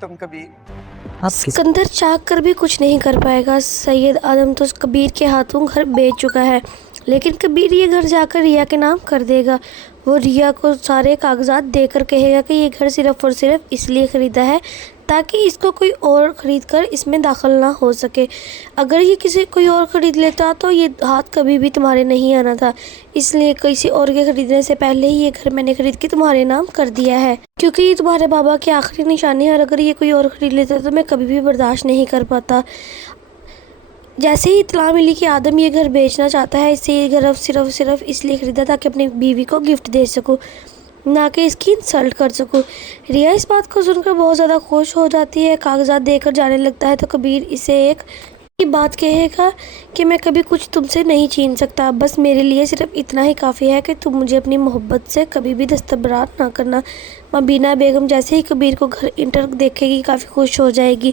तुम कभी सिकंदर चाह कर भी कुछ नहीं कर पाएगा। सैयद आदम तो कबीर के हाथों घर बेच चुका है, लेकिन कबीर ये घर जाकर रिया के नाम कर देगा। वो रिया को सारे कागजात देकर कहेगा कि ये घर सिर्फ़ और सिर्फ इसलिए ख़रीदा है ताकि इसको कोई और ख़रीद कर इसमें दाखिल ना हो सके। अगर ये कोई और ख़रीद लेता तो ये हाथ कभी भी तुम्हारे नहीं आना था, इसलिए किसी और के ख़रीदने से पहले ही ये घर मैंने ख़रीद के तुम्हारे नाम कर दिया है, क्योंकि ये तुम्हारे बाबा की आखिरी निशानी है। और अगर ये कोई और ख़रीद लेता तो मैं कभी भी बर्दाश्त नहीं कर पाता। जैसे ही इत्तला मिली कि आदम ये घर बेचना चाहता है, इससे ये घर अब सिर्फ इसलिए ख़रीदा ताकि अपनी बीवी को गिफ्ट दे सकूं, ना कि इसकी इंसल्ट कर सकूं। रिया इस बात को सुनकर बहुत ज़्यादा खुश हो जाती है, कागजात देकर जाने लगता है तो कबीर इसे एक की बात कहेगा कि मैं कभी कुछ तुमसे नहीं छीन सकता, बस मेरे लिए सिर्फ इतना ही काफ़ी है कि तुम मुझे अपनी मोहब्बत से कभी भी दस्तबरार ना करना। मबीना बेगम जैसे ही कबीर को घर इंटर देखेगी काफ़ी खुश हो जाएगी।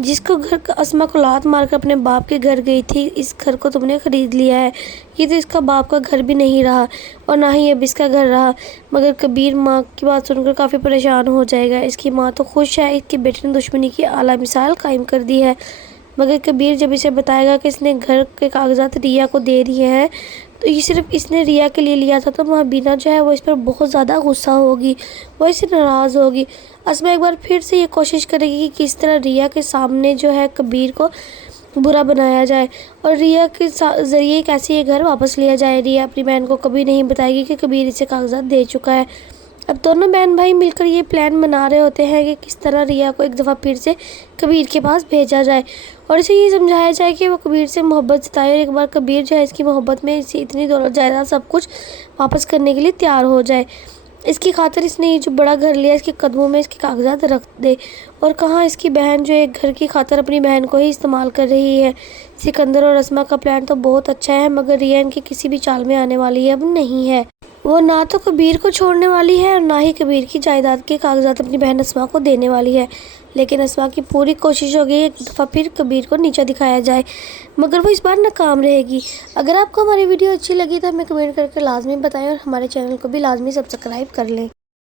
जिसको घर अस्मा को लात मारकर अपने बाप के घर गई थी, इस घर को तुमने ख़रीद लिया है। ये तो इसका बाप का घर भी नहीं रहा और ना ही अब इसका घर रहा। मगर कबीर माँ की बात सुनकर काफ़ी परेशान हो जाएगा। इसकी माँ तो खुश है, इसकी बेटे ने दुश्मनी की आला मिसाल कायम कर दी है। मगर कबीर जब इसे बताएगा कि इसने घर के कागजात रिया को दे दिए हैं, तो ये सिर्फ इसने रिया के लिए लिया था, तो मबीना जो है वो इस पर बहुत ज़्यादा गुस्सा होगी, वो इससे नाराज़ होगी। अस्मा एक बार फिर से ये कोशिश करेगी कि किस तरह रिया के सामने जो है कबीर को बुरा बनाया जाए और रिया के ज़रिए कैसे ये घर वापस लिया जाए। रिया अपनी बहन को कभी नहीं बताएगी कि कबीर इसे कागजात दे चुका है। अब दोनों बहन भाई मिलकर ये प्लान बना रहे होते हैं कि किस तरह रिया को एक दफ़ा फिर से कबीर के पास भेजा जाए और इसे ये समझाया जाए कि वो कबीर से मोहब्बत जताए और एक बार कबीर जो है इसकी मोहब्बत में इसे इतनी दौलत जायदाद सब कुछ वापस करने के लिए तैयार हो जाए। इसकी खातिर इसने ये जो बड़ा घर लिया इसके कदमों में इसके कागजात रख दे। और कहाँ इसकी बहन जो एक घर की खातिर अपनी बहन को ही इस्तेमाल कर रही है। सिकंदर और अस्मा का प्लान तो बहुत अच्छा है, मगर रिया इनकी किसी भी चाल में आने वाली है अब नहीं है। वो ना तो कबीर को छोड़ने वाली है और ना ही कबीर की जायदाद के कागजात अपनी बहन अस्मा को देने वाली है। लेकिन अस्मा की पूरी कोशिश होगी एक दफ़ा फिर कबीर को नीचा दिखाया जाए, मगर वो इस बार नाकाम रहेगी। अगर आपको हमारी वीडियो अच्छी लगी तो हमें कमेंट करके लाजमी बताएं और हमारे चैनल को भी लाजमी सब्सक्राइब कर लें।